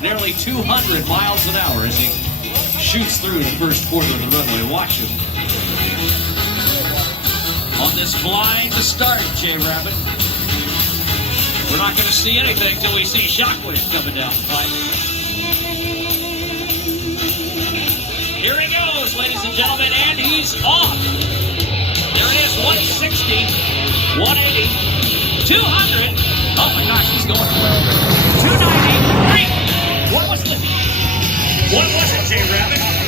nearly 200 miles an hour as he shoots through the first quarter of the runway. Watch him. On this blind start, Jay Rabbit. We're not going to see anything until we see Shockwave coming down the pipe. Here he goes, ladies and gentlemen, and he's off. There it is, 160, 180, 200. Oh my gosh, he's going for it. 290, great. What was it, Jay Rabbit?